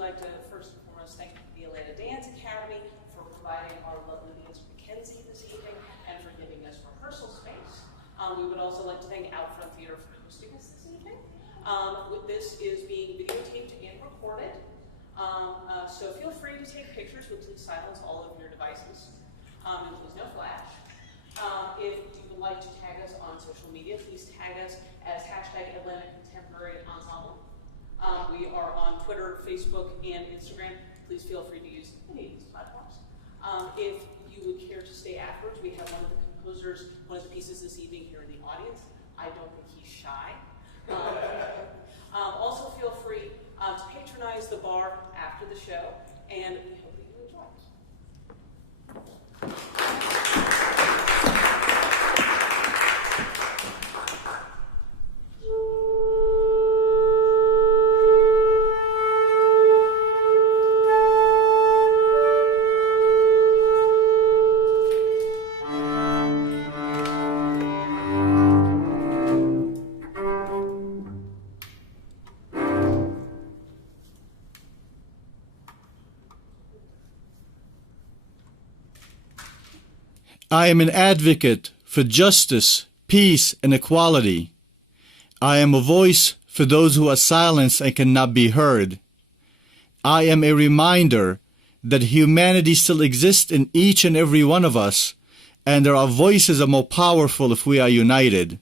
like to first and foremost thank the Atlanta Dance Academy for providing our lovely dancer Mackenzie this evening and for giving us rehearsal space. We would also like to thank Outfront Theater for hosting us this evening. This is being videotaped and recorded, so feel free to take pictures, but please silence all of your devices, and please no flash. If you would like to tag us on social media, please tag us as #Atlanta Contemporary Ensemble. We are on Twitter, Facebook, and Instagram. Please feel free to use any of these platforms. If you would care to stay afterwards, we have one of the composers, one of the pieces this evening here in the audience. I don't think he's shy. Also feel free to patronize the bar after the show, and we hope that you enjoy it. I am an advocate for justice, peace, and equality. I am a voice for those who are silenced and cannot be heard. I am a reminder that humanity still exists in each and every one of us, and that our voices are more powerful if we are united.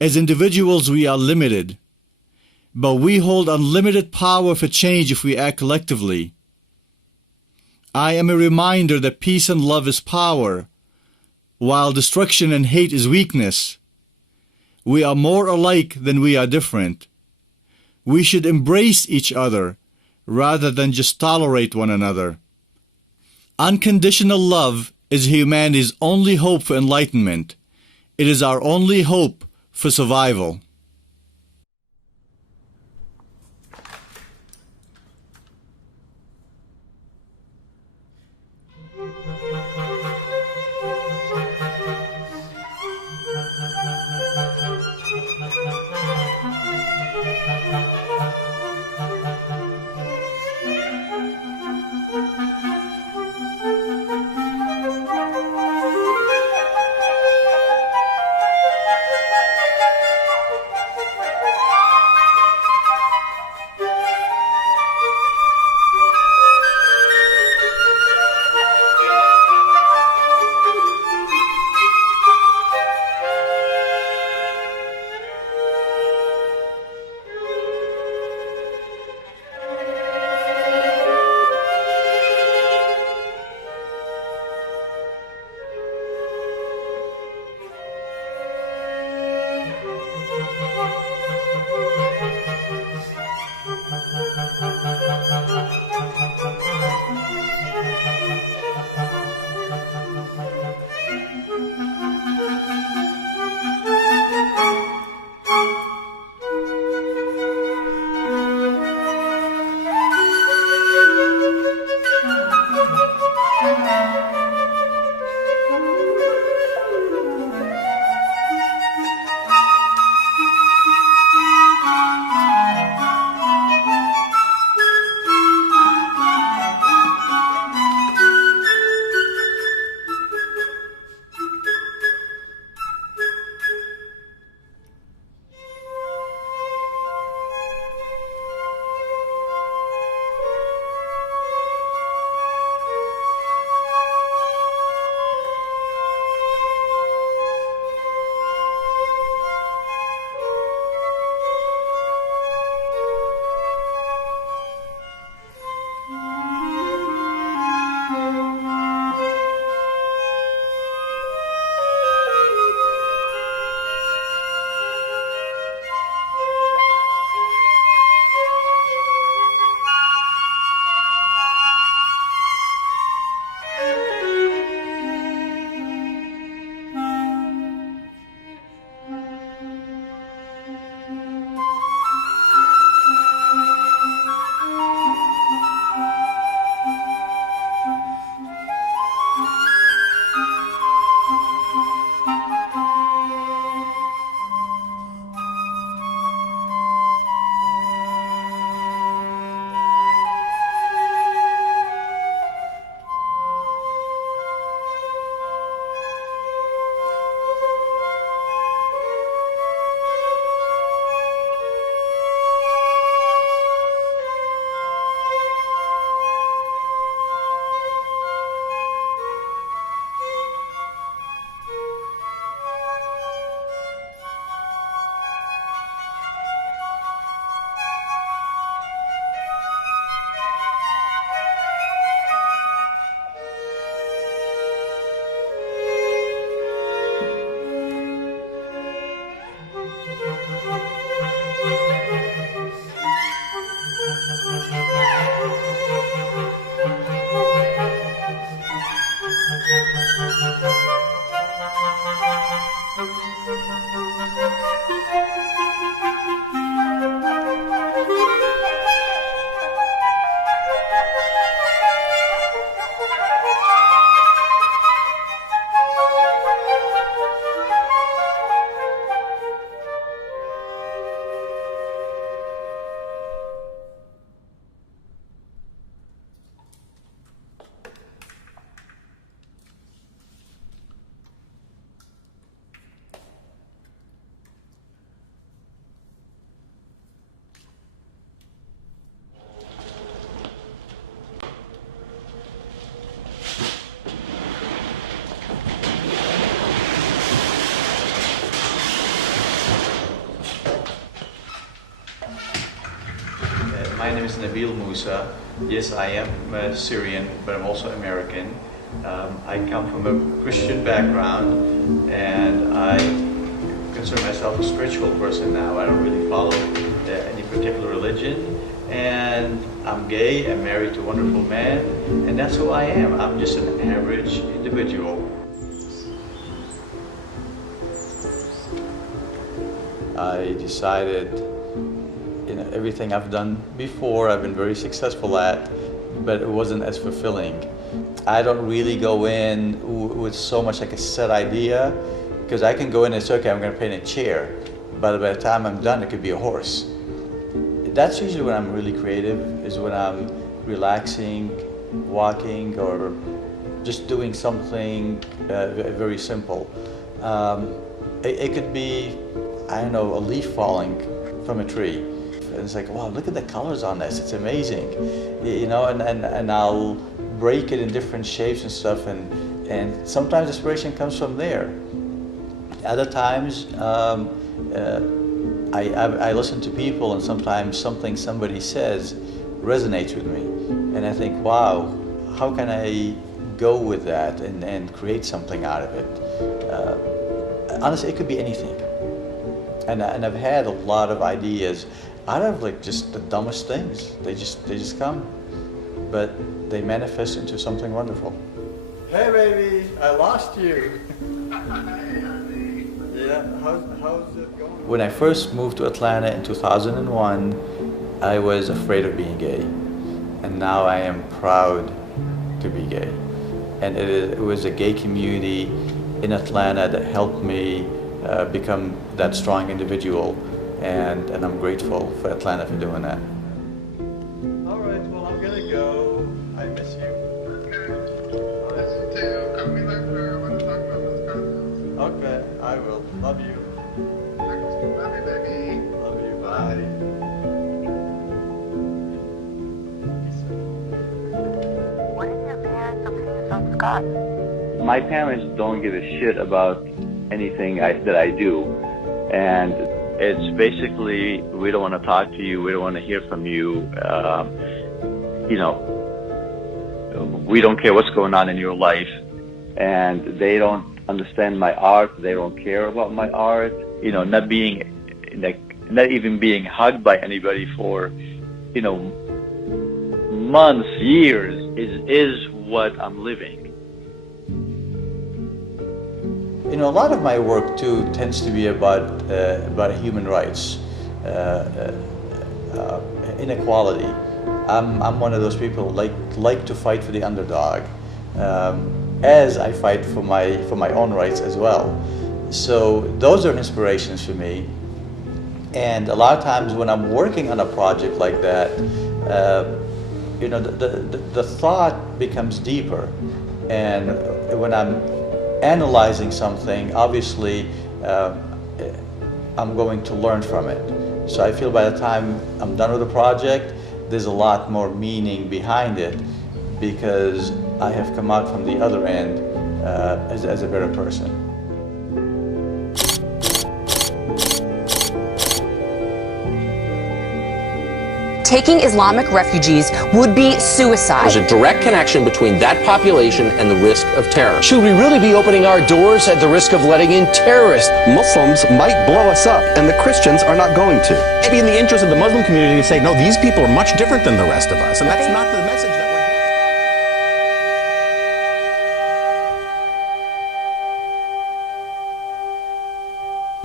As individuals, we are limited, but we hold unlimited power for change if we act collectively. I am a reminder that peace and love is power, while destruction and hate is weakness. We are more alike than we are different. We should embrace each other rather than just tolerate one another. Unconditional love is humanity's only hope for enlightenment. It is our only hope for survival. My name is Nabil Musa. Yes, I am Syrian, but I'm also American. I come from a Christian background, and I consider myself a spiritual person now. I don't really follow any particular religion, and I'm gay. I'm married to a wonderful man, and that's who I am. I'm just an average individual. I decided, everything I've done before, I've been very successful at, but it wasn't as fulfilling. I don't really go in with so much like a set idea, because I can go in and say, okay, I'm going to paint a chair, but by the time I'm done, it could be a horse. That's usually when I'm really creative, is when I'm relaxing, walking, or just doing something very simple. It could be, I don't know, a leaf falling from a tree. And it's like, wow, look at the colors on this, it's amazing. And I'll break it in different shapes and stuff, and sometimes inspiration comes from there. Other times, I listen to people, and sometimes something somebody says resonates with me. And I think, wow, how can I go with that and create something out of it? Honestly, it could be anything. And I've had a lot of ideas out of like just the dumbest things. They just come, but they manifest into something wonderful. Hey baby, I lost you. Yeah, how's it going? When I first moved to Atlanta in 2001, I was afraid of being gay, and now I am proud to be gay. And it was a gay community in Atlanta that helped me become that strong individual, and I'm grateful for Atlanta for doing that. All right, well, I'm gonna go. I miss you. Okay. Miss you too. Call me later. I want to talk about those concepts. Okay, I will. Love you. Love you, baby. Love you. Bye. What are your parents' opinions on Scott? My parents don't give a shit about anything that I do, and it's basically, we don't want to talk to you, we don't want to hear from you, we don't care what's going on in your life, and they don't understand my art, they don't care about my art, not even being hugged by anybody for, months, years is what I'm living. A lot of my work too tends to be about human rights, inequality. I'm one of those people like to fight for the underdog, as I fight for my own rights as well. So those are inspirations for me. And a lot of times when I'm working on a project like that, the thought becomes deeper, and when I'm analyzing something, obviously I'm going to learn from it. So I feel by the time I'm done with the project, there's a lot more meaning behind it, because I have come out from the other end as a better person. Taking Islamic refugees would be suicide. There's a direct connection between that population and the risk of terror. Should we really be opening our doors at the risk of letting in terrorists? Muslims might blow us up, and the Christians are not going to. Maybe in the interest of the Muslim community to say, no, these people are much different than the rest of us, and that's not the message that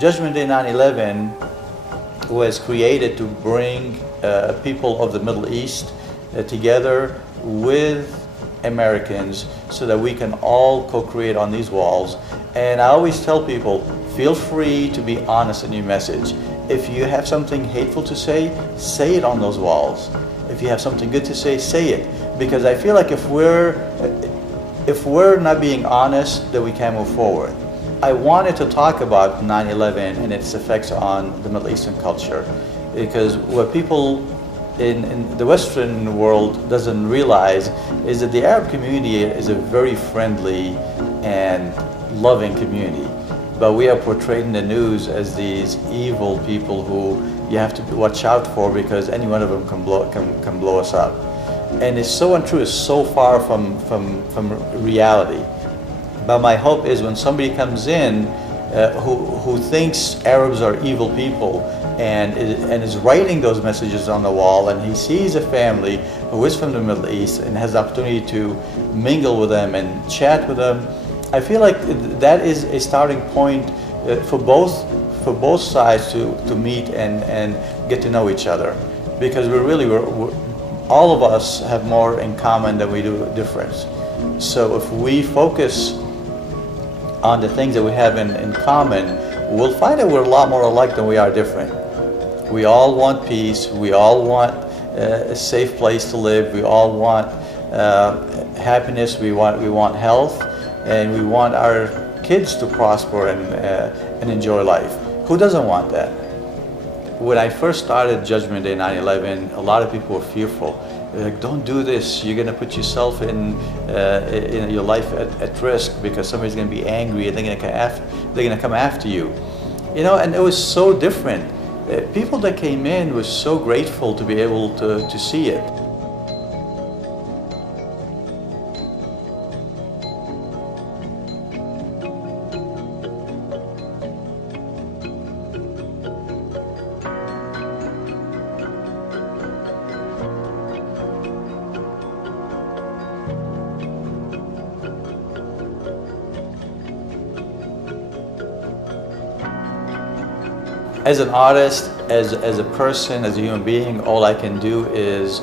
we're Judgment Day 9/11 was created to bring people of the Middle East together with Americans so that we can all co-create on these walls. And I always tell people, feel free to be honest in your message. If you have something hateful to say it on those walls. If you have something good to say it. Because I feel like if we're not being honest, then we can't move forward. I wanted to talk about 9/11 and its effects on the Middle Eastern culture, because what people in the Western world doesn't realize is that the Arab community is a very friendly and loving community, but we are portrayed in the news as these evil people who you have to watch out for, because any one of them can blow us up. And it's so untrue, it's so far from reality. But my hope is when somebody comes in who thinks Arabs are evil people and is writing those messages on the wall, and he sees a family who is from the Middle East and has the opportunity to mingle with them and chat with them, I feel like that is a starting point for both sides to meet and get to know each other, because we're all of us have more in common than we do difference. So if we focus on the things that we have in common, we'll find that we're a lot more alike than we are different. We all want peace, we all want a safe place to live, we all want happiness, we want health, and we want our kids to prosper and enjoy life. Who doesn't want that? When I first started Judgment Day 9/11, a lot of people were fearful. They're like, don't do this, you're going to put yourself in your life at risk, because somebody's going to be angry and they're going to come after you. You know, and it was so different. People that came in were so grateful to be able to see it. As an artist, as a person, as a human being, all I can do is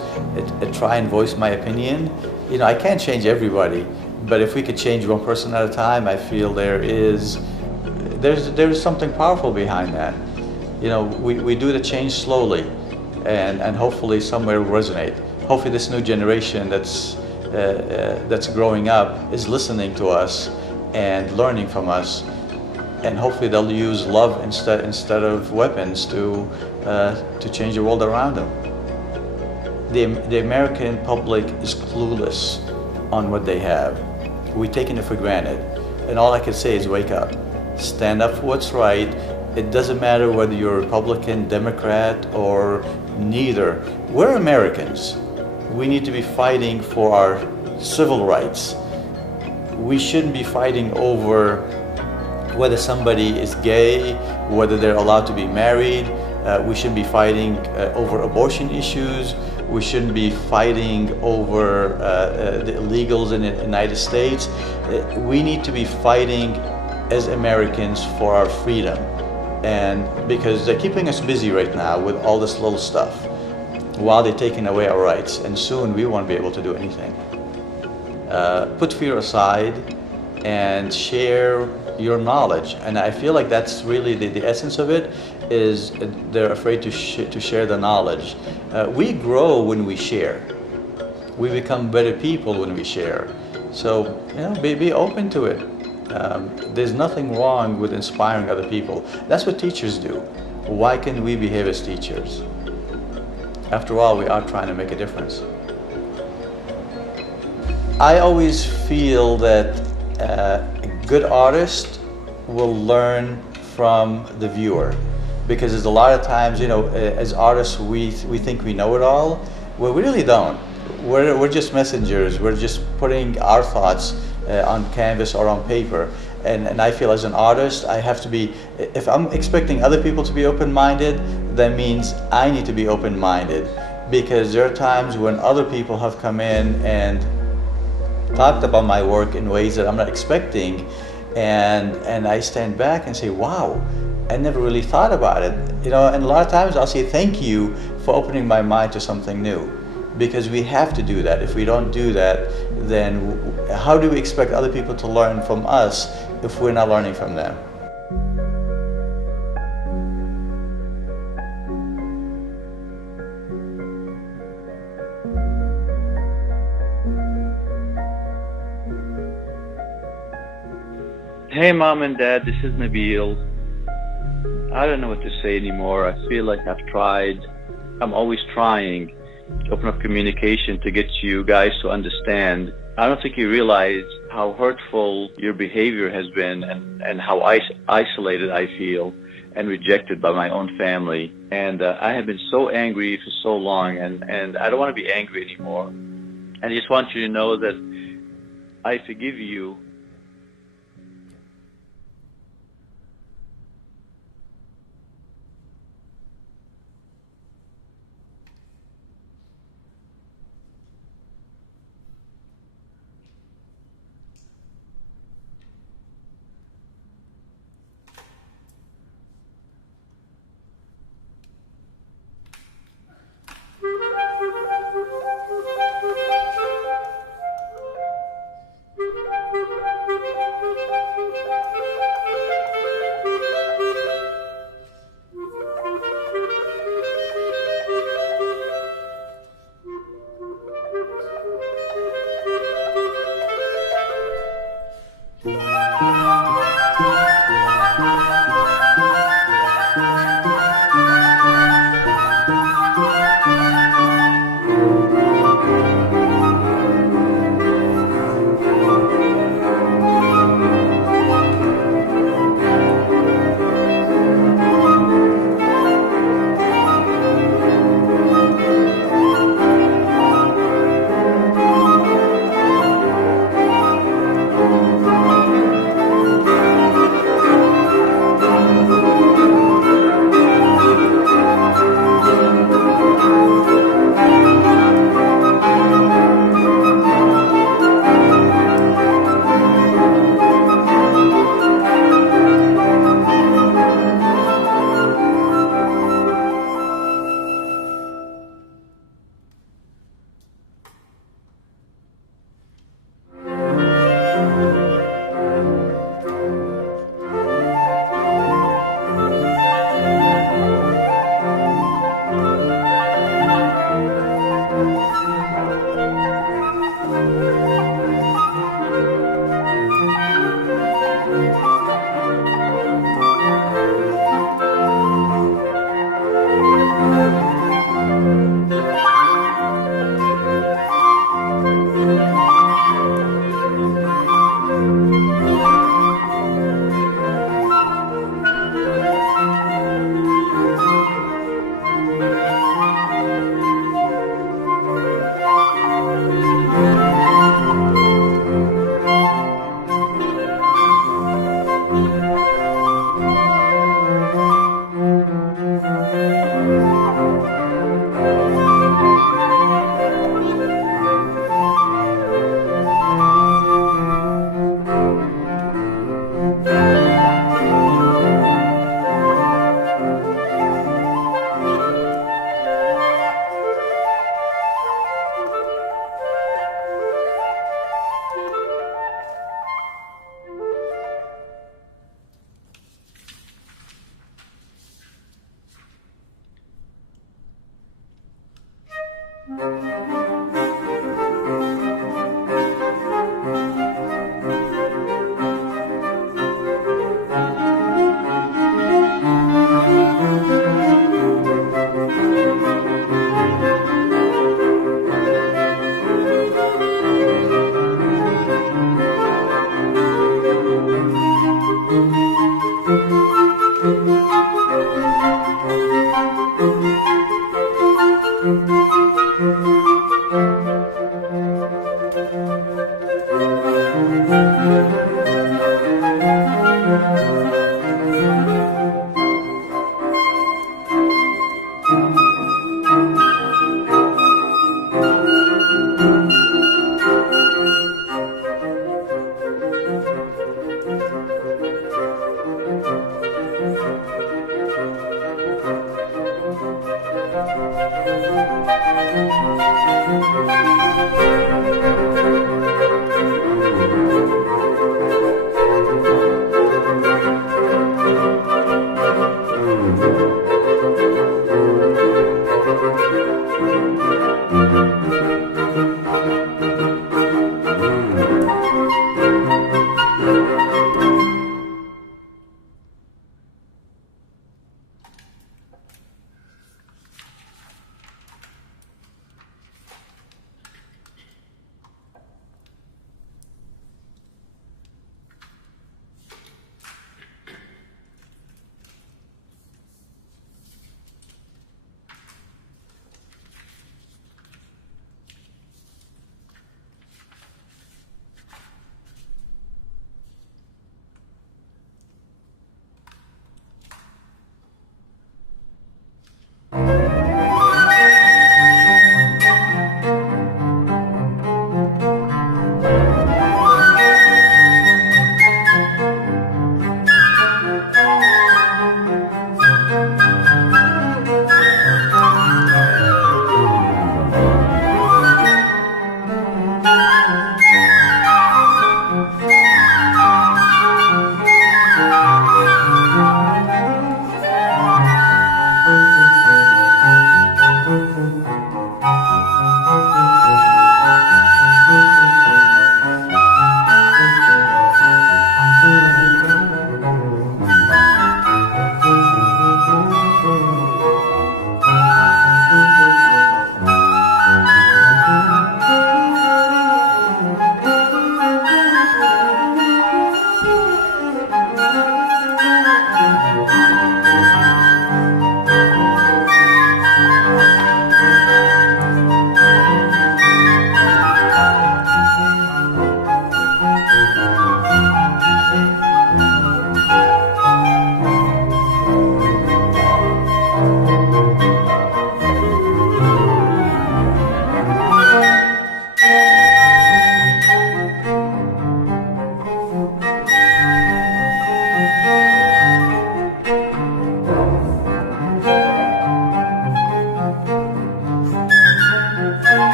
try and voice my opinion. You know, I can't change everybody, but if we could change one person at a time, I feel there's something powerful behind that. You know, we do the change slowly, and hopefully somewhere will resonate. Hopefully this new generation that's growing up is listening to us and learning from us. And hopefully they'll use love instead of weapons to change the world around them. The American public is clueless on what they have. We've taken it for granted. And all I can say is wake up. Stand up for what's right. It doesn't matter whether you're Republican, Democrat, or neither. We're Americans. We need to be fighting for our civil rights. We shouldn't be fighting over whether somebody is gay, whether they're allowed to be married. We shouldn't be fighting over abortion issues. We shouldn't be fighting over the illegals in the United States. We need to be fighting as Americans for our freedom. And because they're keeping us busy right now with all this little stuff while they're taking away our rights, and soon we won't be able to do anything. Put fear aside and share your knowledge, and I feel like that's really the essence of it. Is they're afraid to share the knowledge. We grow when we share. We become better people when we share. So you know, be open to it. There's nothing wrong with inspiring other people. That's what teachers do. Why can't we behave as teachers? After all, we are trying to make a difference. I always feel that a good artist will learn from the viewer, because there's a lot of times, you know, as artists we think we know it all. Well, we really don't. We're just messengers. We're just putting our thoughts on canvas or on paper. And I feel as an artist, I have to be, if I'm expecting other people to be open-minded, that means I need to be open-minded, because there are times when other people have come in and talked about my work in ways that I'm not expecting, and I stand back and say, wow, I never really thought about it. You know, and a lot of times I'll say thank you for opening my mind to something new, because we have to do that. If we don't do that, then how do we expect other people to learn from us if we're not learning from them? Hey Mom and Dad, this is Nabil. I don't know what to say anymore. I feel like I've tried. I'm always trying to open up communication to get you guys to understand. I don't think you realize how hurtful your behavior has been, and how isolated I feel. and rejected by my own family. And I have been so angry for so long, and I don't want to be angry anymore. And I just want you to know that I forgive you.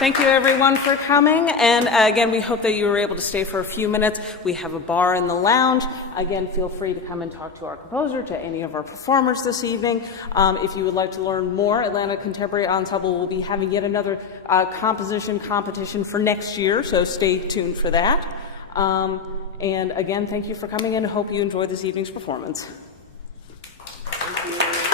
Thank you, everyone, for coming. And again, we hope that you were able to stay for a few minutes. We have a bar in the lounge. Again, feel free to come and talk to our composer, to any of our performers this evening. If you would like to learn more, Atlanta Contemporary Ensemble will be having yet another composition competition for next year, so stay tuned for that. And again, thank you for coming and hope you enjoy this evening's performance. Thank you.